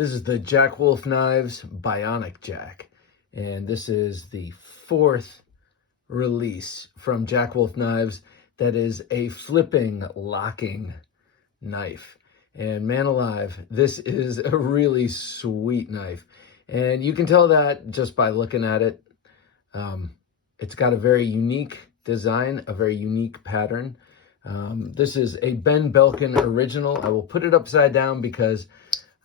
This is the Jack Wolf Knives Bionic Jack, and this is the fourth release from Jack Wolf Knives that is a flipping, locking knife. And man alive, this is a really sweet knife. And you can tell that just by looking at it. It's got a very unique design, a very unique pattern. This is a Ben Belkin original. I will put it upside down because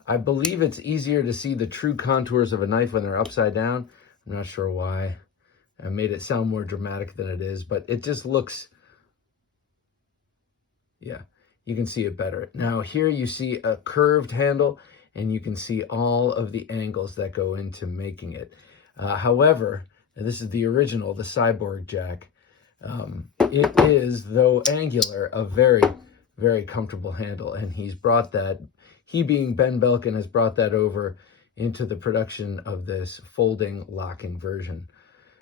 I believe it's easier to see the true contours of a knife when they're upside down. I'm not sure why. I made it sound more dramatic than it is, but it just looks, yeah, you can see it better. Now here you see a curved handle, and you can see all of the angles that go into making it. However, this is the original, the Cyborg Jack. It is, though angular, a very, very comfortable handle, and he's brought that, he being Ben Belkin, has brought that over into the production of this folding, locking version.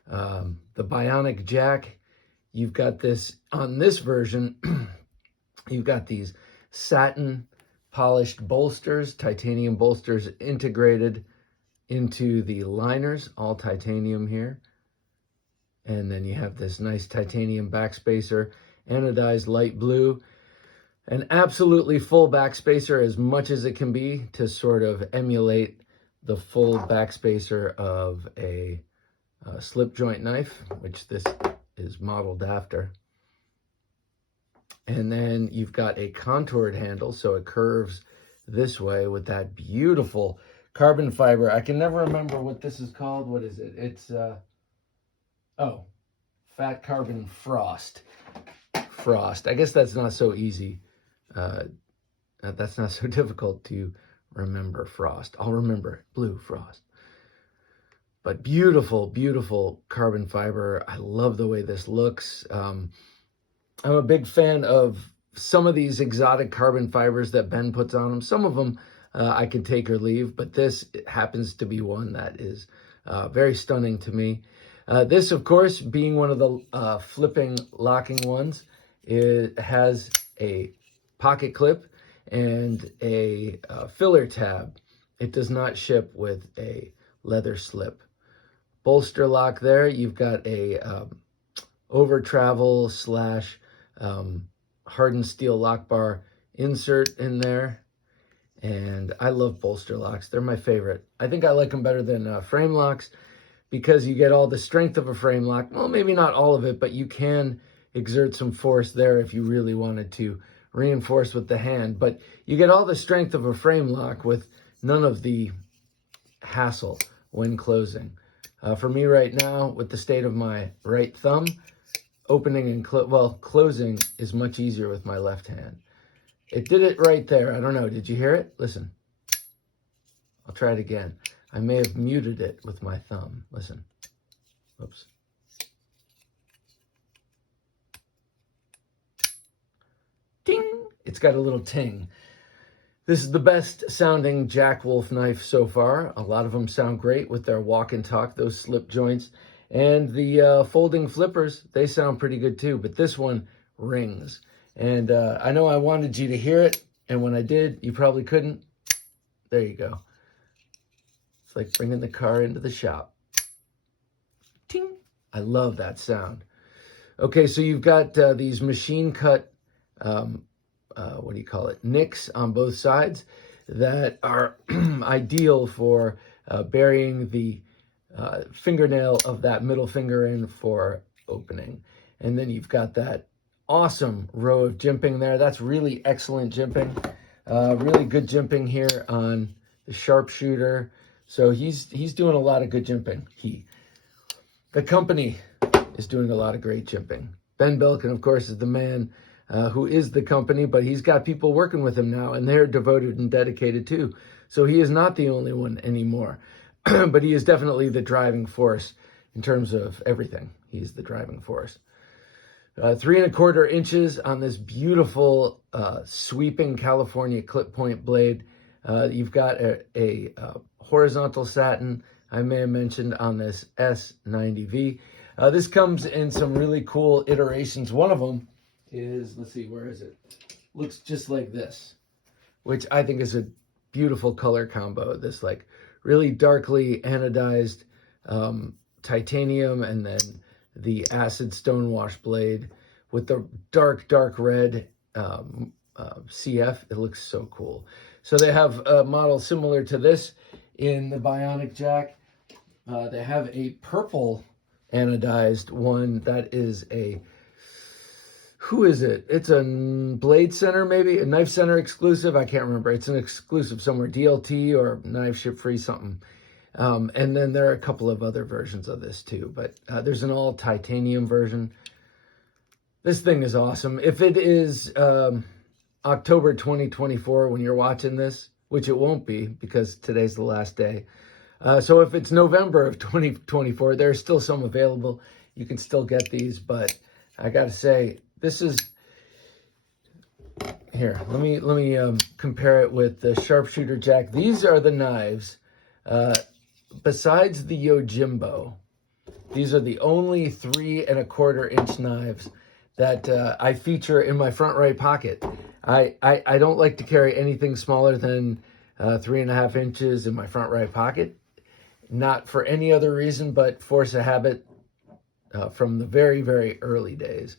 The Bionic Jack, you've got this, on this version, you've got these satin polished bolsters, titanium bolsters integrated into the liners, all titanium here. And then you have this nice titanium backspacer, anodized light blue, an absolutely full backspacer as much as it can be to sort of emulate the full backspacer of a slip joint knife, which this is modeled after. And then you've got a contoured handle, so it curves this way with that beautiful carbon fiber. I can never remember what this is called. What is it? It's, fat carbon frost. I guess that's not so easy. That's not so difficult to remember. Frost. I'll remember blue frost. But beautiful, beautiful carbon fiber. I love the way this looks. I'm a big fan of some of these exotic carbon fibers that Ben puts on them. Some of them I can take or leave, but this happens to be one that is very stunning to me. This, of course, being one of the flipping, locking ones, it has a pocket clip and a filler tab. It does not ship with a leather slip. Bolster lock there. You've got a over travel slash hardened steel lock bar insert in there. And I love bolster locks. They're my favorite. I think I like them better than frame locks because you get all the strength of a frame lock. Well, maybe not all of it, but you can exert some force there if you really wanted to reinforce with the hand. But you get all the strength of a frame lock with none of the hassle when closing. For me right now, with the state of my right thumb, opening and closing is much easier with my left hand. It did it right there. I don't know. Did you hear it? Listen. I'll try it again. I may have muted it with my thumb. Listen. Oops. Ding! It's got a little ting. This is the best sounding Jack Wolf knife so far. A lot of them sound great with their walk and talk, those slip joints. And the folding flippers, they sound pretty good too. But this one rings. And I know I wanted you to hear it. And when I did, you probably couldn't. There you go. It's like bringing the car into the shop. Ting! I love that sound. Okay, so you've got these machine cut, what do you call it, nicks on both sides that are ideal for burying the fingernail of that middle finger in for opening. And then you've got that awesome row of jimping there. That's really excellent jimping. Really good jimping here on the sharpshooter. So he's doing a lot of good jimping. The company is doing a lot of great jimping. Ben Belkin, of course, is the man who is the company, but he's got people working with him now, and they're devoted and dedicated too. So he is not the only one anymore, but he is definitely the driving force in terms of everything. He's the driving force. 3 1/4 inches on this beautiful sweeping California clip point blade. You've got a horizontal satin, I may have mentioned, on this S90V. This comes in some really cool iterations. One of them is, let's see, where is it? Looks just like this, which I think is a beautiful color combo. This like really darkly anodized titanium, and then the acid stonewash blade with the dark red CF. It looks so cool. So they have a model similar to this in the Bionic Jack. They have a purple anodized one that is a, who is it? It's a Blade Center, maybe a Knife Center exclusive. I can't remember. It's an exclusive somewhere, DLT or Knife Ship Free something. And then there are a couple of other versions of this too, but there's an all titanium version. This thing is awesome. If it is October 2024 when you're watching this, which it won't be because today's the last day. So if it's November of 2024, there's still some available. You can still get these, but I got to say, this is, here, let me compare it with the Sharpshooter Jack. These are the knives, besides the Yojimbo, these are the only 3 1/4 inch knives that I feature in my front right pocket. I don't like to carry anything smaller than 3.5 inches in my front right pocket. Not for any other reason but force of habit from the very early days.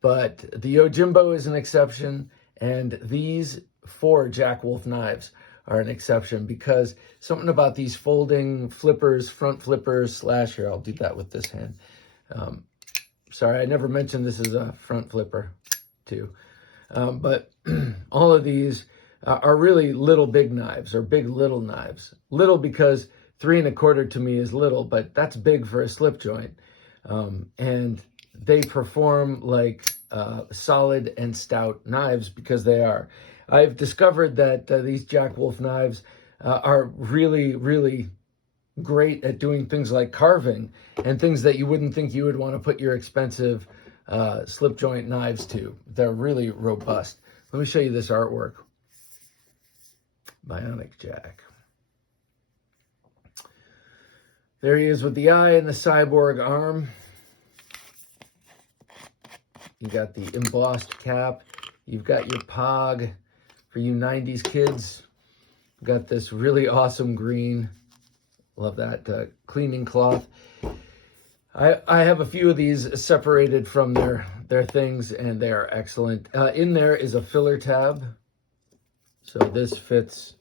But the Yojimbo is an exception, and these 4 Jack Wolf knives are an exception because something about these folding flippers, front flippers, here, I'll do that with this hand. Sorry, I never mentioned this is a front flipper too. But all of these are really little big knives or big little knives. Little because 3 1/4 to me is little, but that's big for a slip joint. And they perform like solid and stout knives because they are. I've discovered that these Jack Wolf knives are really great at doing things like carving and things that you wouldn't think you would want to put your expensive slip joint knives to. They're really robust. Let me show you this artwork. Bionic Jack. There he is with the eye and the cyborg arm. You got the embossed cap. You've got your pog for you 90s kids. You've got this really awesome green. Love that cleaning cloth. I have a few of these separated from their things, and they are excellent. In there is a filler tab. So this fits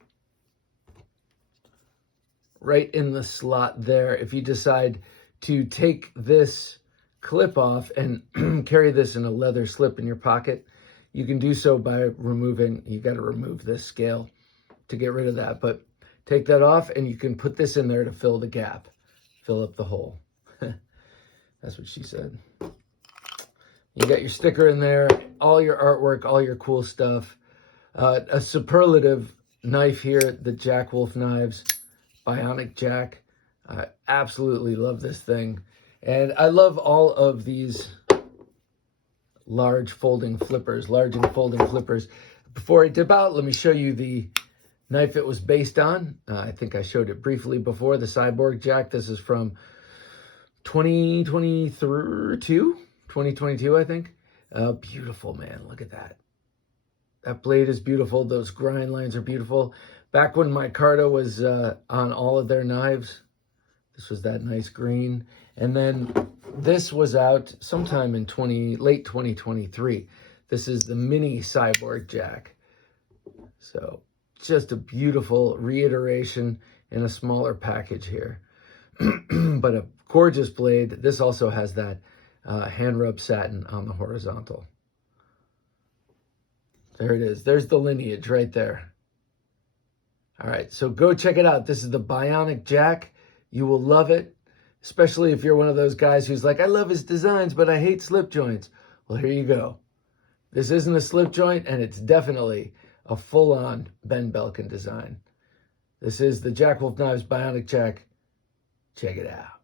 right in the slot there. If you decide to take this clip off and carry this in a leather slip in your pocket, you can do so by removing, you got to remove this scale to get rid of that, but take that off and you can put this in there to fill the gap, fill up the hole. That's what she said. You got your sticker in there, all your artwork, all your cool stuff. A superlative knife here, the Jack Wolf knives, Bionic Jack. I absolutely love this thing. And I love all of these large and folding flippers. Before I dip out, let me show you the knife it was based on. I think I showed it briefly before, the Cyborg Jack. This is from 2022, I think. Beautiful, man. Look at that. That blade is beautiful. Those grind lines are beautiful. Back when Micarta was on all of their knives, this was that nice green. And then this was out sometime in late 2023. This is the mini Cyborg Jack. So just a beautiful reiteration in a smaller package here. But a gorgeous blade. This also has that hand rub satin on the horizontal. There it is. There's the Lineage right there. All right, so go check it out. This is the Bionic Jack. You will love it, especially if you're one of those guys who's like, I love his designs, but I hate slip joints. Well, here you go. This isn't a slip joint, and it's definitely a full-on Ben Belkin design. This is the Jack Wolf Knives Bionic Jack. Check it out.